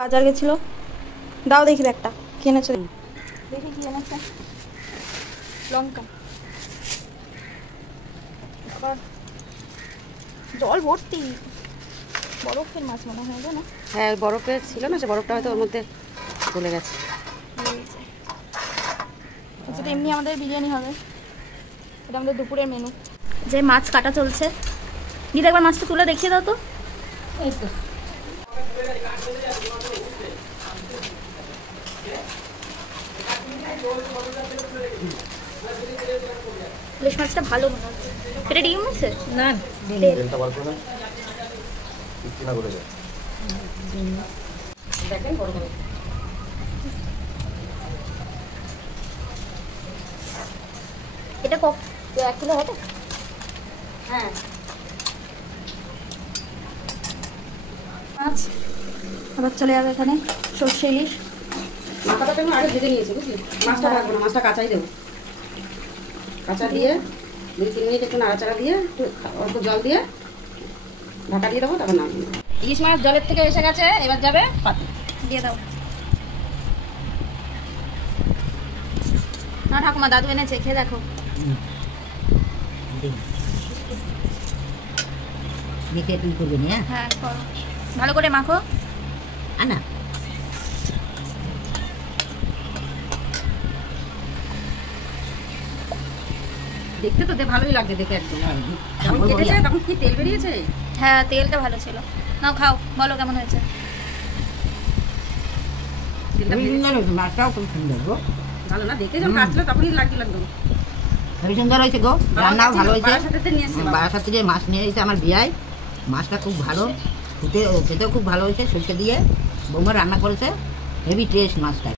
বাজার গেছিল, দাও দেখি একটা কি এনেছে, দেখি কি এনেছে। লঙ্কা, আবার জল ভর্তি, বরফের মাছ মনে হয় না? হ্যাঁ বরফের ছিল না, সে বরফটা হয়তো ওর মধ্যে চলে গেছে। সেটা এমনি আমাদের বিরিয়ানি হবে, এটা আমাদের দুপুরের মেনু। যে মাছ কাটা চলছে, দিদি একবার মাছটা তুলে দেখিয়ে দাও তো। এই তো ইলিশ মাছটা ভালো মনে হচ্ছে। এটা ডিম আছে না, তেলটা বার করে না, একটু না করে যায়। দেখেন বড় বড় এটা 1 কিলো হবে। হ্যাঁ মাছ আবার চলে যাবে এখানে সর্ষে ইলিশ। মাথাটা তো আমি আগে ভেজে নিয়েছি, বুঝলি? মাছটা রাখবো না, মাছটা কাঁচাই দেবো। কাঁচা দিয়ে 2-3 মিনিট একটু নাড়াচাড়া দিয়ে একটু অল্প জল দিয়ে ঢাকা দিয়ে দেবো, তারপর নামিয়ে দেবো। ইলিশ মাছ জলের থেকে এসে গেছে, এবার যাবে পাতে। দিয়ে দাও না ঠাকুমা, দাদু এনেছে, খেয়ে দেখো। মেখে তুই করবি না? হ্যাঁ করো, ভালো করে মাখো। আনা দেখতে তো ভালোই লাগছে, দেখে একদম। যখন কেটেছে তখন কি তেল বেরিয়েছে। হ্যাঁ তেলটা ভালো ছিল। নাও খাও, বলো কেমন হয়েছে। মাছটাও খুব সুন্দর গো, ভালো না? দেখে যখন কাটলো তখনই লাগছিল একদম। খুবই সুন্দর হয়েছে গো, রান্নাও ভালো হয়েছে। বারাসাতেতে নিয়ে এসেছে বাবা। বারাসাত থেকে মাছ নিয়ে এসেছে আমার বিয়ায়, মাছটা খুব ভালো, খেতেও খুব ভালো হয়েছে। সরষে দিয়ে বৌমা রান্না করেছে, হেভি টেস্ট মাছটা।